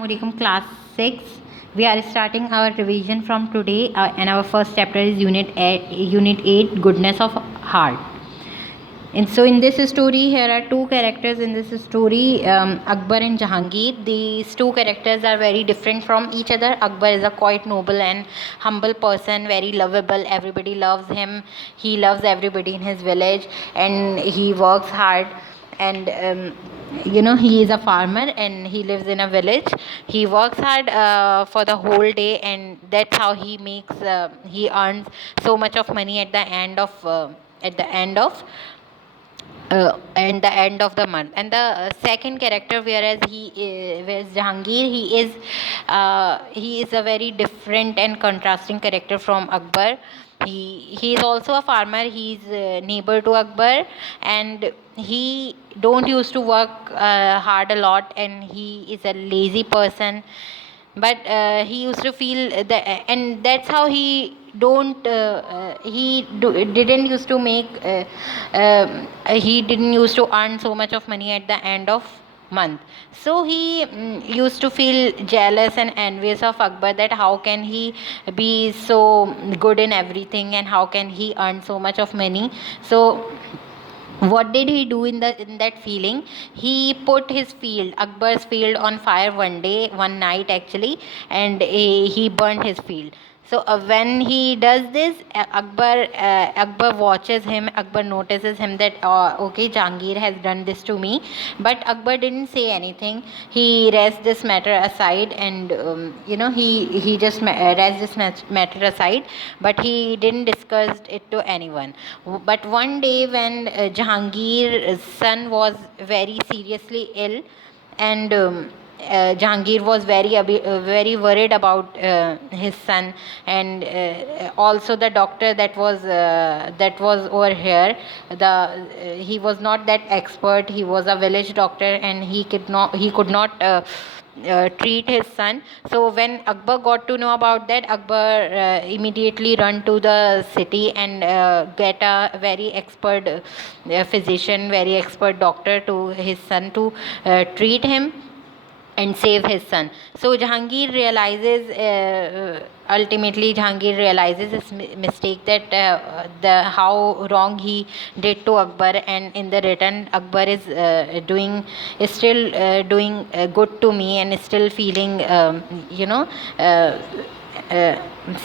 Murikam class 6. We are starting our revision from today and our first chapter is unit 8 goodness of heart. And so in this story here are two characters in this story, Akbar and Jahangir. These two characters are very different from each other. Akbar is a quite noble and humble person, very lovable. Everybody loves him. He loves everybody in his village and he works hard. And he is a farmer and he lives in a village. He works hard for the whole day, and that's how he earns so much of money at the end of the end of the month. And the second character, whereas Jahangir, he is a very different and contrasting character from Akbar. He is also a farmer. He's neighbor to Akbar, and he don't used to work hard a lot, and he is a lazy person. But he used to feel that, and that's how didn't used to make he didn't used to earn so much of money at the end of month. So he used to feel jealous and envious of Akbar, that how can he be so good in everything and how can he earn so much of money. So what did he do in that feeling? He put his field, Akbar's field, on fire one night actually, and he burned his field. So when he does this, Akbar watches him. Akbar notices him that okay, Jahangir has done this to me, but Akbar didn't say anything. He rests this matter aside, and he just rests this matter aside, but he didn't discuss it to anyone. But one day when Jahangir's son was very seriously ill, and Jahangir was very worried about his son, and also the doctor that was over here. He was not that expert. He was a village doctor, and he could not treat his son. So when Akbar got to know about that, Akbar immediately run to the city and get a very expert physician, very expert doctor to his son to treat him and save his son. So ultimately Jahangir realizes his mistake, that how wrong he did to Akbar, and in the return Akbar is still doing good to me, and is still feeling uh,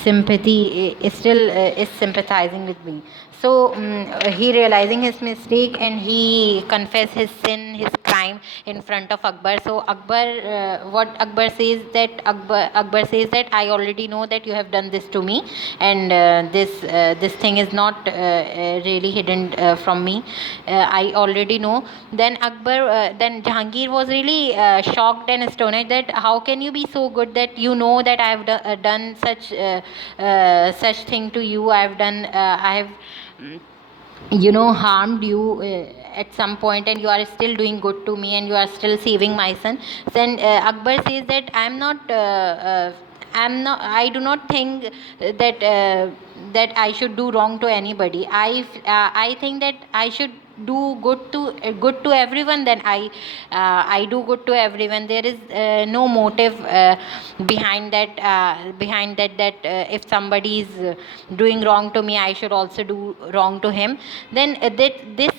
sympathy, is sympathizing with me. So he realizing his mistake, and he confess his sin, his crime in front of Akbar. So what Akbar says that I already know that you have done this to me, and this thing is not really hidden from me. I already know. Then Jahangir was really shocked and astonished, that how can you be so good that you know that I have done such thing to you. I have harmed you at some point, and you are still doing good to me, and you are still saving my son. Then Akbar says that I do not think that I should do wrong to anybody. I think that I should do good to everyone. Then I do good to everyone. There is no motive behind that if somebody is doing wrong to me, I should also do wrong to him. Then this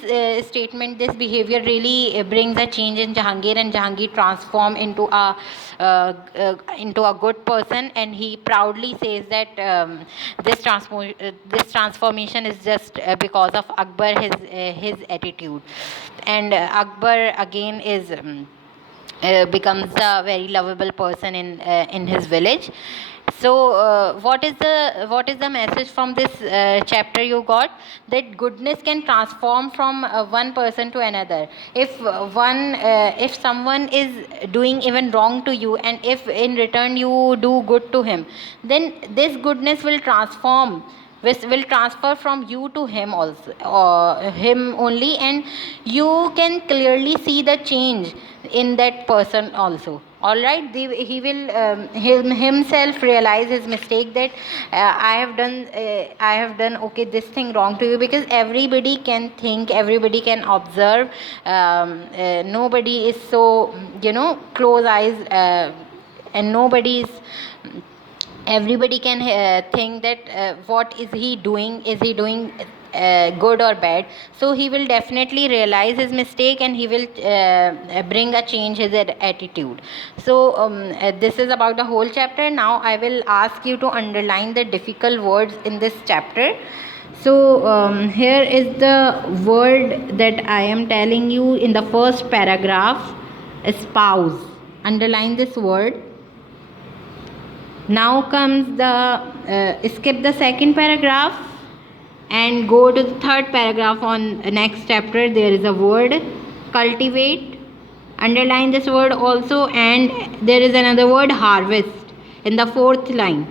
statement, this behavior really brings a change in Jahangir, and Jahangir transform into a good person, and he proudly says that this transformation is just because of Akbar, his attitude. And Akbar again is becomes a very lovable person in his village. So what is the message from this chapter you got? That goodness can transform from one person to another. If someone is doing even wrong to you, and if in return you do good to him, then this goodness will transform, which will transfer from you to him also, or him only, and you can clearly see the change in that person also. All right, he will himself realize his mistake, that I have done okay this thing wrong to you, because everybody can think, everybody can observe. Nobody is so close eyes and everybody can think that what is he doing, is he doing good or bad. So he will definitely realize his mistake, and he will bring a change his attitude. So this is about the whole chapter. Now I will ask you to underline the difficult words in this chapter. So here is the word that I am telling you in the first paragraph: spouse. Underline this word. Now comes the skip the second paragraph and go to the third paragraph on next chapter. There is a word cultivate. Underline this word also, and there is another word harvest in the fourth line.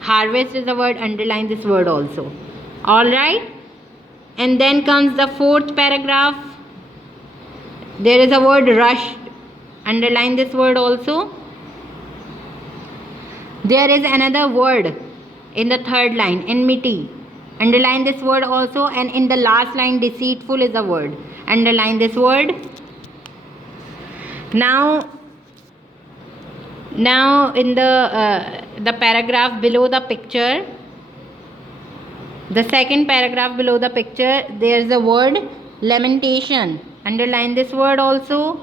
Harvest is the word. Underline this word also. All right. And then comes the fourth paragraph. There is a word rushed. Underline this word also. There is another word in the third line, enmity. Underline this word also, and in the last line, deceitful is a word. Underline this word. Now in the paragraph below the picture, the second paragraph below the picture, there is a word lamentation. Underline this word also.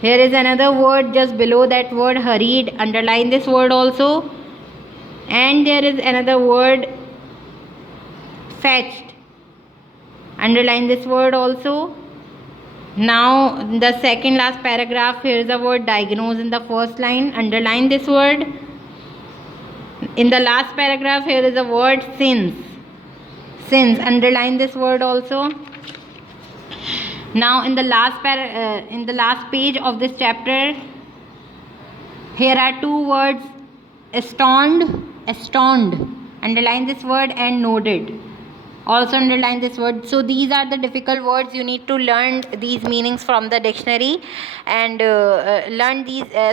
Here is another word just below that word, hurried. Underline this word also. And there is another word, fetched. Underline this word also. Now the second last paragraph, here is a word diagnose in the first line. Underline this word. In the last paragraph, here is a word sins. Sins. Underline this word also. Now in the last page of this chapter, here are two words, astound. Underline this word, and noted. Also underline this word. So these are the difficult words. You need to learn these meanings from the dictionary, and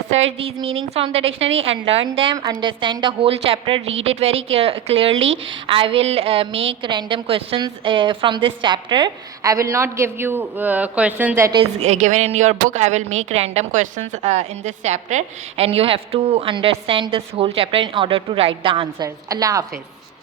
search these meanings from the dictionary and learn them. Understand the whole chapter. Read it very clearly. I will make random questions from this chapter. I will not give you questions that is given in your book. I will make random questions in this chapter, and you have to understand this whole chapter in order to write the answers. Allah Hafiz.